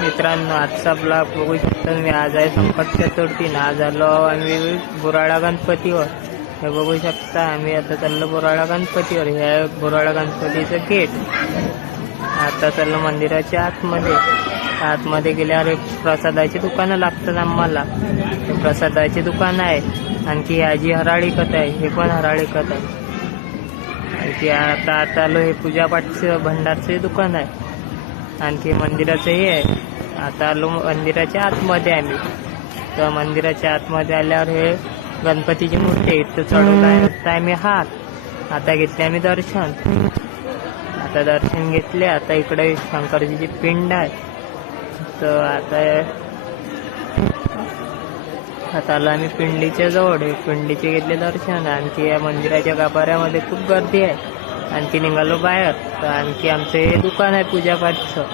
मित्रांनो, आजचा ब्लॉग बघू शकता मी. आज आहे संकट चतुर्थी. आज आलो आम्ही बोराळा गणपतीवर. हे बघू शकता आम्ही आता चाललो बोराळा गणपतीवर. हे आहे बोराळा गणपतीचं गेट. आता चाललो मंदिराच्या आतमध्ये गेल्यावर एक प्रसादाची दुकानं लागतात आम्हाला. हे प्रसादाची दुकान आहे. आणखी आजी हराळी कथा आहे, हे पण हराळी कथा आहे. आणखी आता आलो हे पूजापाठचं भंडारचे दुकान आहे. आणखी मंदिराचं हे आहे. आता आलो मंदिराच्या आतमध्ये आम्ही. तर मंदिराच्या आतमध्ये आल्यावर हे गणपतीची मूर्ती इथं चढवत आहे आम्ही हात. आता घेतले आम्ही दर्शन. आता दर्शन घेतले. आता इकडे शंकरजीची पिंड आहे. तर आता आलो आम्ही पिंडीच्या जवळ. पिंडीचे घेतले दर्शन. आणखी या मंदिराच्या गाभाऱ्यामध्ये खूप गर्दी आहे. आणखी निघालो बाहेर. तर आणखी आमचं हे दुकान आहे पूजापाठचं.